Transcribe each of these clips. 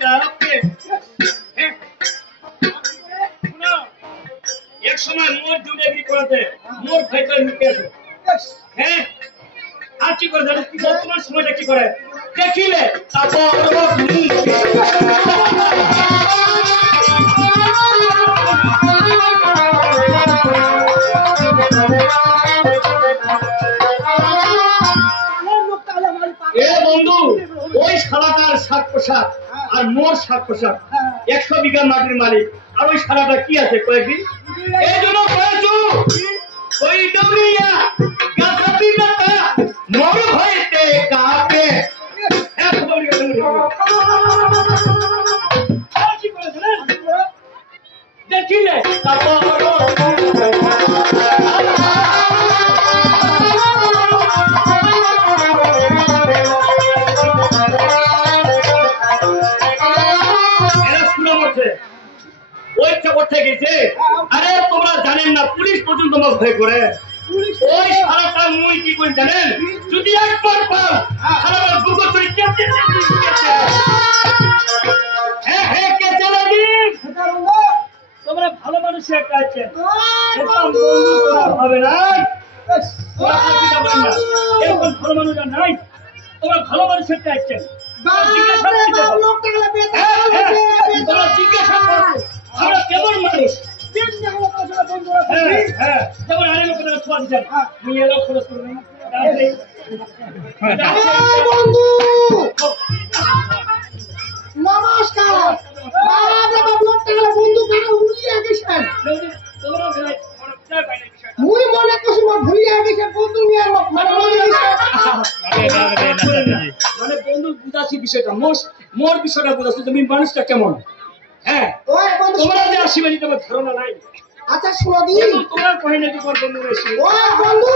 কাপে এক সময় মোর জুড়ে এগ্রি করাতে মোর ভাইটার মুখে আছে হ্যাঁ আর কি করে জানো কি বর্তমান সময়টা কি করে দেখিলে তারপর বন্ধু ওই শালাটার সাত পোশাক আর মোর সাত পোশাক 100 বিঘা মাটির মালিক আর ওই শালাটা কি আছে কয়েকদিন এই জন্য কয়েছো ওই ডমিয়া গাছাপি নাটা মোর হইতে কাপে দেখিলে তারপর আরে তোমরা জানেন না পুলিশ পর্যন্ত তোমাকে ভয় করে ওই সারাটা মুই কি করে জানেন যদি একবার পাও সারাটা বুকো চুরি কেটে হ্যাঁ হ্যাঁ কেটে লাগি তোমরা ভালো মানুষের একটা আছে হবে না এরকম ভালো মানুষ নাই তোমরা ভালো মানুষের একটা আছে জিজ্ঞাসা আমরা কেমন মানুষ যেমন আরে লোকেরা ছোঁয়া দিচ্ছেন নিয়ে লোক খরচ করবেন নমস্কার বন্ধু ভুলিয়ে গেছেন মুই মনে করছি ভুলিয়ে গেছে বন্ধু নিয়ে মানে বন্ধু বুঝাচ্ছি বিষয়টা মোর বিষয়টা বুঝাচ্ছি তুমি মানুষটা কেমন হ্যাঁ তোমরা যে আসিবে তোমার ধারণা নাই আচ্ছা শোনো দি তোমার কই না তোমার বন্ধু এসে ও বন্ধু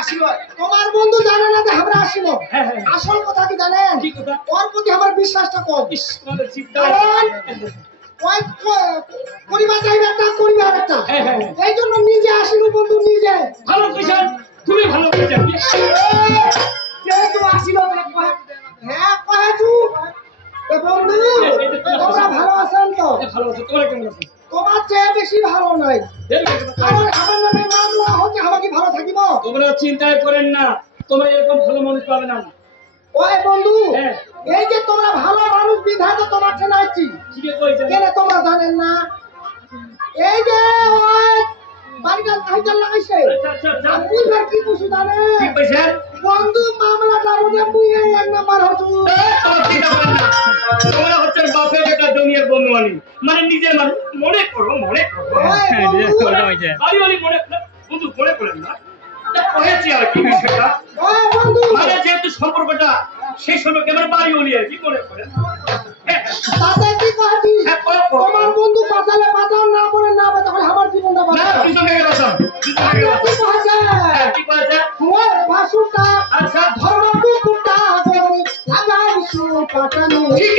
আসিব তোমার বন্ধু জানে না যে আমরা আসিব আসল কথা কি জানেন কি কথা ওর প্রতি আমার বিশ্বাসটা কম ইস মানে চিন্তা ওই পরিবার যাইবে একটা পরিবার একটা এই জন্য নিজে আসিব বন্ধু নিজে ভালো কইছেন তুমি ভালো কইছেন যেহেতু আসিল হ্যাঁ কহেছু এ বন্ধু তোমরা ভালো আছেন তো ভালো আছো তোমরা কেমন আছো তোমার চেয়ে বেশি ভালো নাই আমার নামে মামলা হচ্ছে আমাকে ভালো থাকিব তোমরা চিন্তাই করেন না তোমরা এরকম ভালো মানুষ পাবে না ওই বন্ধু এই যে তোমরা ভালো মানুষ বিধায় তো তোমার চেনাইছি কেন তোমরা জানেন না এই যে ওই বাড়িটা টাইটেল লাগাইছে বুঝবার কি কিছু জানে বন্ধু মামলাটা মধ্যে মুই এক নাম্বার হচ্ছু তোমরা হচ্ছেন বাপের বেটা দুনিয়ার বন্ধু মানে নিজের মানুষ মনে করো বাড়িওয়ালি মনে বন্ধু মনে করেন না কহেছি আর কি বিষয়টা মানে যেহেতু সম্পর্কটা সেই সময় কেমন বাড়িওয়ালি আর কি মনে করেন তাতে কি কহেছি তোমার বন্ধু বাঁচালে বাঁচাও না বলে না তাহলে আমার জীবনটা বাঁচাও না তুমি কে বাঁচাও কি কহেছে ওই ভাষুটা আচ্ছা ধর্মটুকুটা লাগাই সুপাটানো ঠিক